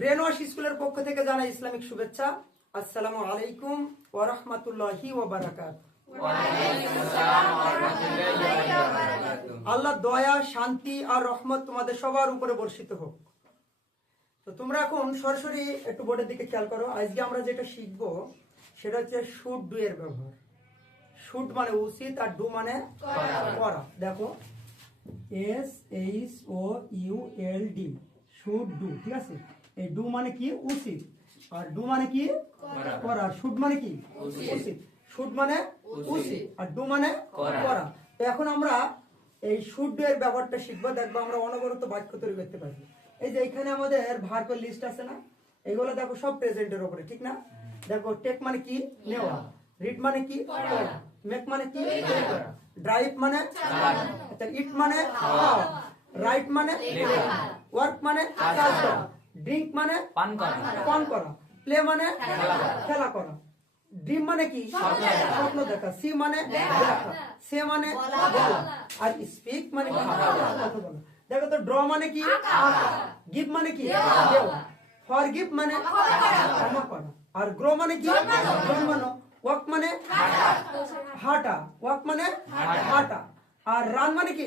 Brain wash স্কুলের পক্ষ থেকে জানাই ইসলামিক শুভেচ্ছা। আসসালামু আলাইকুম ওয়া রাহমাতুল্লাহি ওয়া বারাকাতুহু। আল্লাহ দয়া, শান্তি আর রহমত তোমাদের সবার উপরে বর্ষিত হোক। তো তোমরা এখন সরাসরি একটু বোর্ডের দিকে খেয়াল করো। আজকে আমরা যেটা শিখবো সেটা হচ্ছে শুড ডু এর ব্যবহার। শুড মানে উচিত আর ডু মানে করা। দেখো SHOULD, শুড ডু, ঠিক আছে। এই ডু মানে কি? উচিত। আর ডু মানে কি? করা। শুড মানে কি? উচিত। শুড মানে উচিত আর ডু মানে করা। তো এখন আমরা এই শুড ডু এর ব্যবহারটা শিখবো। দেখবো আমরা অনবরত বাক্য তৈরি করতে পারবো। এই যে এখানে আমাদের ভার্বের লিস্ট আছে না, এগুলো দেখো সব প্রেজেন্টের উপরে, ঠিক না? দেখো টেক মানে কি? নেওয়া। রিড মানে কি? পড়া। মেক মানে কি? করা। ড্রাইভ মানে চালানো। আচ্ছা, ইট মানে খাওয়া। রাইট মানে লেখা। ওয়ার্ক মানে কাজ করা। ড্রিঙ্ক মানে পান করা। প্লে মানে খেলা করা। ড্রিম মানে কি? স্বপ্ন দেখা। সি মানে দেখা। সে মানে বলা। আর স্পিক মানে কথা বলা। দেখো তো ড্র মানে কি? গিভ মানে কি? দেওয়া। ফরগিভ মানে ক্ষমা করা। আর গ্রো মানে কি? জন্মানো। ওয়াক মানে হাঁটা। ওয়াক মানে হাঁটা। আর রান মানে কি?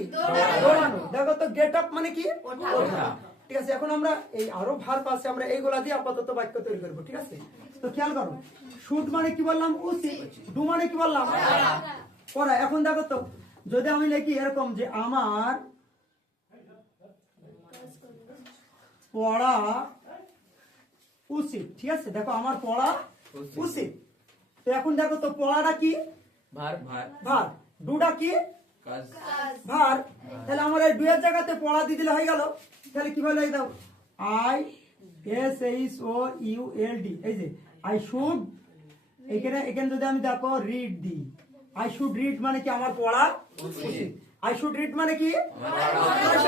দৌড়ানো। দেখো তো গেট আপ মানে কি? ওঠা। ঠিক আছে, এখন আমরা এই আরো ভার্ব আছে, আমরা এইগুলা দিয়ে আপাতত বাক্য তৈরি করবো, ঠিক আছে? তো খেয়াল করো, শুড মানে কি বললাম? উচিত। ডু মানে কি বললাম? করা। এখন দেখো তো, যদি আমি লিখি এরকম যে আমার পড়া উচিত, ঠিক আছে? দেখো আমার পড়া উচিত। তো এখন দেখো তো পড়াটা কি? ভার। ডুটা কি? ভার। তাহলে আমার এই দুয়ের জায়গাতে পড়া দিয়ে দিলে হয়ে গেল। তাহলে কিভাবে লিখে দাও? ISHOULD। এই যে আই শুড, এখানে যদি আমি দেখো রিড দিই, আই শুড রিড মানে কি? আমার পড়া উচিত। আই শুড রিড মানে কি?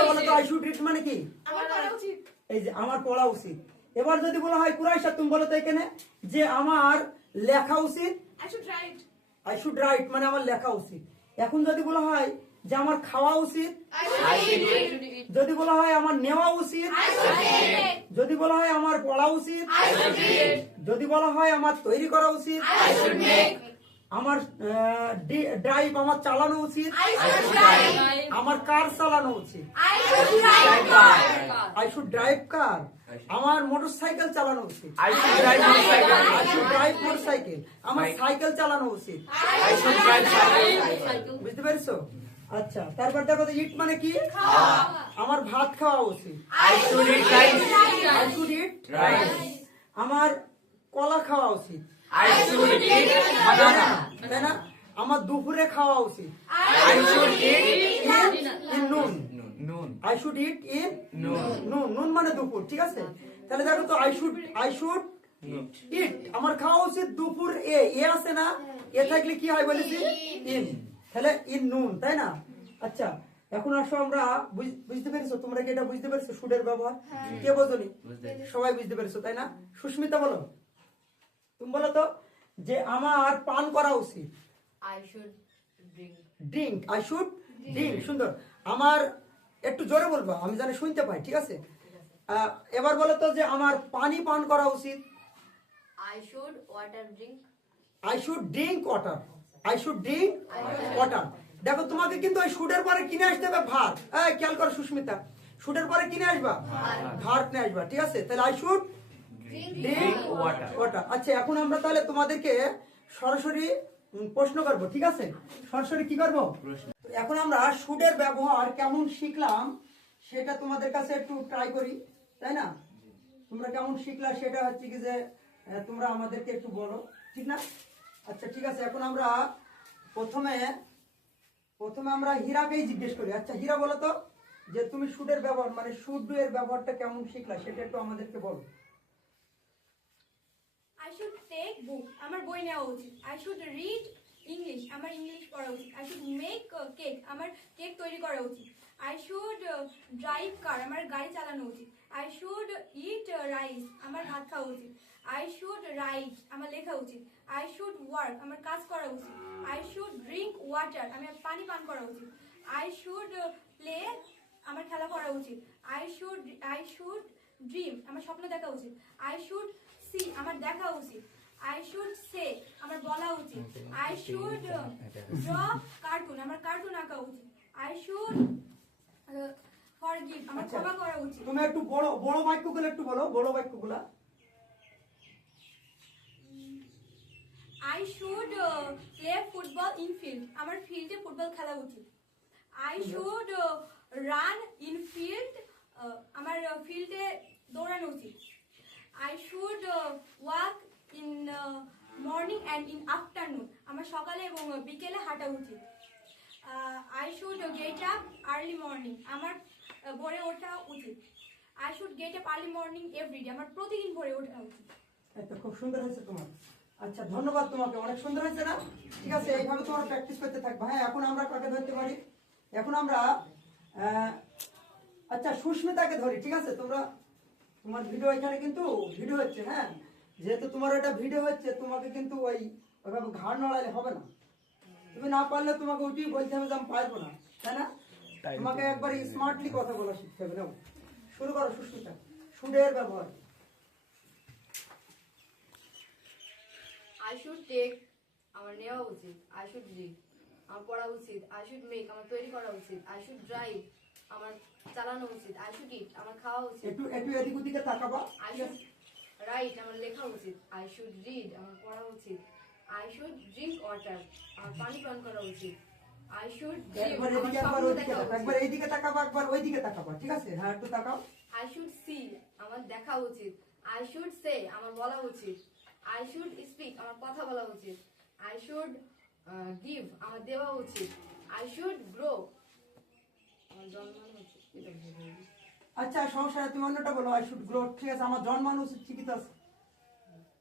বলো তো, আই শুড রিড মানে কি? এই যে আমার পড়া উচিত। এবার যদি বলা হয় কুরাইশা, তুমি বলো তো এখানে যে আমার লেখা উচিত। আই শুড রাইট মানে আমার লেখা উচিত। এখন যদি বলা হয় যে আমার খাওয়া উচিত, যদি বলা হয় আমার নেওয়া উচিত, যদি বলা হয় আমার পড়া উচিত, যদি বলা হয় আমার তৈরি করা উচিত, আমার ড্রাইভ আমার চালানো উচিত, আমার কার চালানো উচিত, আই শুড ড্রাইভ কার, আমার মোটরসাইকেল চালানো উচিত, আই শুড ড্রাইভ মোটরসাইকেল, আমার সাইকেল চালানো উচিত। বুঝতে পেরেছো? আচ্ছা, তারপর দেখো তো ইট মানে কি? আমার ভাত খাওয়া উচিত। I should eat rice. আমার কলা খাওয়া উচিত। আই শুড ইট বানানা। তাই না? আমার দুপুরে খাওয়া উচিত। আই শুড ইট ইন নুন। আই শুড ইট ইন নুন। নুন মানে দুপুর, ঠিক আছে? তাহলে দেখো তো আই শুড ইট, আমার খাওয়া উচিত দুপুর এ আছে না? এ থাকলে কি হয় বলেছি? ইন। তাহলে ইন নুন, তাই না? আচ্ছা, এখন আসো আমরা বুঝতে পেরেছো? তোমরা কি এটা বুঝতে পেরেছো শুডের ব্যবহার? কে বোঝনি? সবাই বুঝতে পেরেছো, তাই না? সুস্মিতা বলো, তুমি বলো তো যে আমার পান করা উচিত। I should drink. I should drink. সুন্দর। আমার একটু জোরে বলবো, আমি জানি শুনতে পাই, ঠিক আছে? এবার বলো তো যে আমার পানি পান করা উচিত। I should water drink. I should drink water. I should drink water. দেখো তোমাকে কিন্তু ওই শুডের পরে কিনে আসতে হবে ভার। খেয়াল করো সুস্মিতা, শুডের পরে কিনে আসবা ভার নিয়ে আসবা, ঠিক আছে? তাহলে আই শুড ড্রিঙ্ক ওয়াটার। আচ্ছা, এখন আমরা তাহলে তোমাদেরকে সরাসরি প্রশ্ন করব, ঠিক আছে? সরাসরি কি করব? এখন আমরা শুডের ব্যবহার কেমন শিখলাম সেটা তোমাদের কাছে একটু ট্রাই করি, তাই না? তোমরা কেমন শিখলা সেটা হচ্ছে কি যে তোমরা আমাদেরকে একটু বলো, ঠিক না? আচ্ছা, ঠিক আছে। এখন আমরা প্রথমে আমরা হীরাকেই জিজ্ঞেস করি। আচ্ছা হীরা, বলো তো যে তুমি শুডের ব্যবহার মানে শুড ডু এর ব্যবহারটা কেমন শিখলা সেটা একটু আমাদেরকে বলো। I should take book. আমার বই নেওয়া উচিত। I should read English. আমার ইংলিশ পড়া উচিত। I should make cake. আমার কেক তৈরি করা উচিত। I should drive car. আমার গাড়ি চালানো উচিত। I should eat rice. আমার ভাত খাওয়া উচিত। I should write. আমার লেখা উচিত। I should work. আমার কাজ করা উচিত। I should drink water. আমি পানি পান করা উচিত। I should play. আমার খেলা করা উচিত। I should ড্রিম আমার স্বপ্ন দেখা উচিত। আই শুড সি আমার দেখা উচিত। আই শুড সে আমার বলা উচিত। আই শুড ড্র কার্টুন আমার কার্টুন আঁকা উচিত। আই শুড ফরগিভ আমার আচ্ছা। ক্ষমা করা উচিত। তুমি একটু বড় বড় বাক্যগুলো একটু বলো, বড় বাক্যগুলা। I should play football in field আমার ফিল্ডে ফুটবল খেলা উচিত। I should run in field আমার ফিল্ডে দৌড়ানো উচিত। I should walk in morning and in afternoon আমার সকালে এবং বিকেলে হাঁটা উচিত। I should get up early morning আমার ভোরে ওঠা উচিত। I should get up early morning everyday আমার প্রতিদিন ভোরে ওঠা উচিত। এটা খুব সুন্দর হয়েছে তোমার। আচ্ছা, ধন্যবাদ তোমাকে, অনেক সুন্দর হয়েছে না? ঠিক আছে, এইভাবে তোমরা প্র্যাকটিস করতে থাকবে। হ্যাঁ, এখন আমরা কাকে ধরতে পারি? এখন আমরা আচ্ছা সুস্মিতাকে ধরি। ঠিক আছে, তোমার ভিডিও এখানে কিন্তু ভিডিও হচ্ছে। হ্যাঁ, যেহেতু তোমার এটা ভিডিও হচ্ছে, তোমাকে কিন্তু ওইভাবে ঘাড় নড়ালে হবে না। তুমি না পারলে তোমাকে ওইটাই বলতে হবে যে আমি পারবো না, তাই না? তোমাকে একবার স্মার্টলি কথা বলা শিখতে হবে। নাও, শুরু করো সুস্মিতা। সুরের ব্যবহার। I should take আমার নেওয়া উচিত। I should read আমার পড়া উচিত। I should make আমার তৈরি করা উচিত। I should drive আমার চালানো উচিত। I should eat আমার খাওয়া উচিত। একটু এদিক ওদিকে তাকাবা। I should write আমার লেখা উচিত। I should read আমার পড়া উচিত। I should drink water আমার পানি পান করা উচিত। I should dream একবার আমার এদিকে, একবার স্বপ্ন ওইদিকে দেখা তাকাও, উচিত। একবার এইদিকে তাকাবা, একবার ওইদিকে তাকাবা। ঠিক আছে, হ্যাঁ একটু তাকাও। I should see আমার দেখা উচিত। I should say আমার বলা উচিত। I should speak আমার কথা বলা উচিত। I should give আমার দেওয়া উচিত। I should grow আমার জন্মানো উচিত। এটা ভুলে গেছি। আচ্ছা, সমস্যা নাই, তুমি অন্যটা বলো। I should grow. ঠিক আছে, আমার জন্মানো উচিত, ঠিকই তো আছে।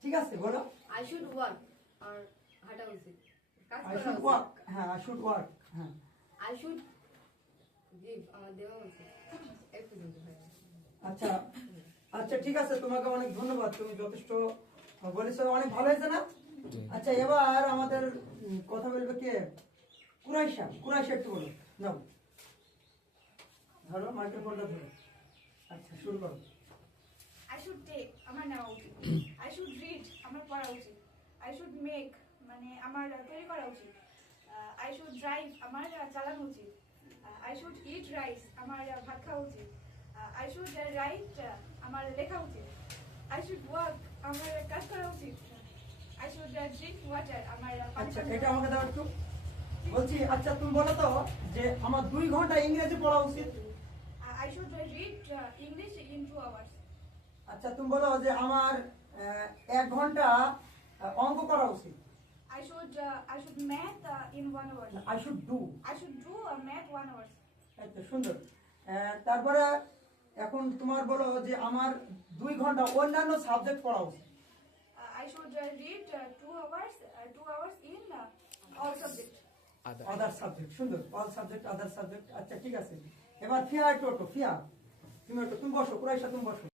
ঠিক আছে, বলো। I should work আমার হাঁটা উচিত। কাজ আই করা শুড উচিত। ওয়ার্ক। হ্যাঁ, আই শুড ওয়ার্ক। হ্যাঁ, I should give আমার দেওয়া উচিত। এই পর্যন্ত হয়ে গেছে। আচ্ছা আচ্ছা, ঠিক আছে, তোমাকে অনেক ধন্যবাদ, তুমি যথেষ্ট বলেছো, অনেক ভালো হয়েছে না? আচ্ছা, এবার আমাদের কথা বলবে কে? কুরাইশা। কুরাইশা একটু বলো। নাও, ধরো মাইক্রোফোনটা ধরো। আচ্ছা, শুরু করো। আই শুড টেক আমার নেওয়া উচিত। আই শুড রিড আমার পড়া উচিত। আই শুড মেক মানে আমার তৈরি করা উচিত। আই শুড ড্রাইভ আমার চালানো উচিত। আই শুড ইট রাইস আমার ভাত খাওয়া উচিত। আই শুড রাইট আমার লেখা উচিত। আই শুড ওয়ার্ক আমার কাজ করা উচিত। আই শুড ড্রিঙ্ক ওয়াটার আমার পানি আচ্ছা, পান এটা করা আমাকে দাও একটু। বলছি, আচ্ছা তুমি বলো তো যে আমার 2 ঘন্টা ইংরেজি পড়া উচিত। I should read English in 2 hours. আচ্ছা, তুমি বলো যে আমার 1 ঘন্টা অঙ্ক করা উচিত। I should math in 1 hour. I should do. I should do math 1 hour. আচ্ছা, সুন্দর। তারপরে এখন তোমার বলো যে আমার 2 ঘন্টা অন্যান্য সাবজেক্ট পড়া উচিত। I should read 2 hours in all subjects. Other subject. সুন্দর, অল সাবজেক্ট, আদার সাবজেক্ট। আচ্ছা, ঠিক আছে। এবার ফিয়া একটু ওঠো। ফিয়া, তুমি বসো। কুরাইশা, তুমি বসো।